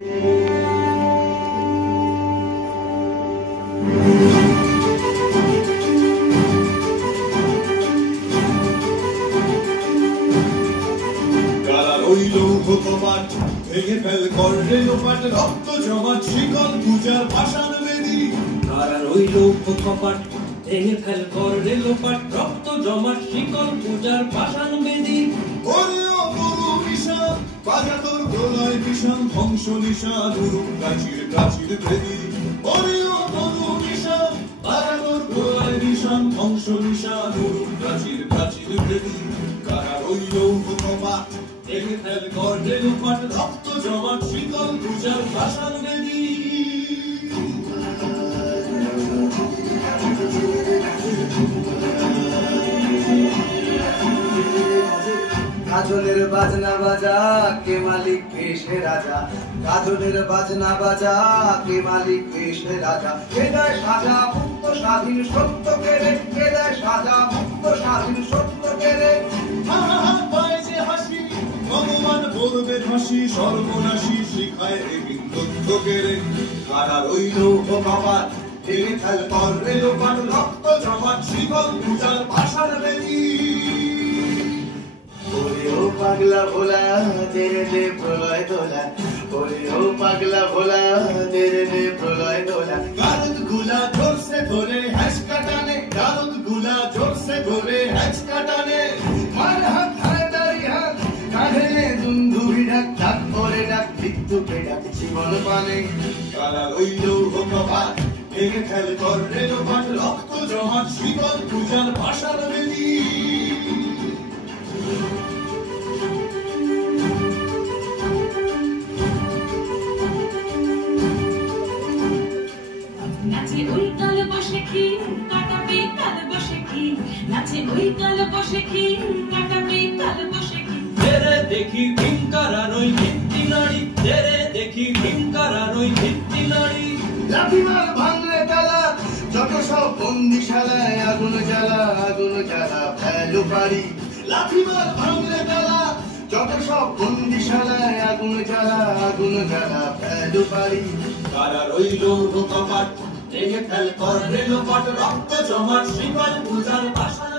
ভেঙে ফেল করে লোপাট রক্ত জমাট শিকল পূজার ভাষান বেদি। কারা রইল কপাট ভেঙে ফেল করে লোপাট রক্ত জমাট শিকল পূজার ভাষান বেদি। ওরেও গরু নিশান বাজা তোর গলায় নিশান ধ্বংস নিশান উড়ুক প্রাচীর প্রাচীর ভেদি। ওরেও গরু নিশান বাজা তোর গলায় নিশান ধ্বংস নিশান উড়ুক প্রাচীর প্রাচীর ভেদি। কারা রইল কপাট ভেঙে ফেল করে লোপাট রক্ত জমাট শিকল পূজার ভাষান বেদি। গাজনের বাজনা বাজা কে মালিক কে সে রাজা। গাজনের বাজনা বাজা কে মালিক কে সে রাজা। কে দেয় সাজা মুক্ত স্বাধীন সত্য কেড়ে। কে দেয় সাজা মুক্ত স্বাধীন সত্য কেড়ে। পায় যে হাসি ভগবান বলবে ফাঁসি সর্বনাশী শিখায় রে বিন্দুত্ব কেড়ে। কারা রইল কপাট ভেঙে ফেল করে লোপাট রক্ত জমাট শিকল পূজার ভাষার বেদি। ওরে ও পাগলা ভোলা তেরে দে প্রলয় দোলা। ওরে ও পাগলা ভোলা তেরে দে প্রলয় দোলা। গারদ গুলা জোরসে ধরে হ্যাচ কাটানে গারদ গুলা জোরসে ধরে হ্যাচ কাটানে। মার হাত হায় দাঁড়ি হাত কাঁধে দুন্দুভি ডাক ডাক করে ডাক মৃত্যুকে ডাক জীবন পানে। কারা রইল কপাট ভেঙে ফেল করে লোপাট রক্ত জমাট শিকল পূজার ভাষার বেদি। নাচে ওই কাল বসে কি কাটাবে কাল বসে কি। নাচে ওই কাল বসে কি কাটাবে কাল বসে কি। তেরে দেখি কিংকারারই ভিত্তি নারী তেরে দেখি কিংকারারই ভিত্তি নারী। লাঠিমার ভাঙলে তালা যত সব বন্দিশালায় আগুন জ্বালা আগুন জ্বালা ফেলো পারি। লাঠিমার ভাঙলে তালা যত সব বন্দিশালায় আগুন জ্বালা আগুন জ্বালা ফেলো পারি। কারা রইল কপাট ভেঙে ফেল করে লোপাট রক্ত জমাট শিকল পূজার ভাষার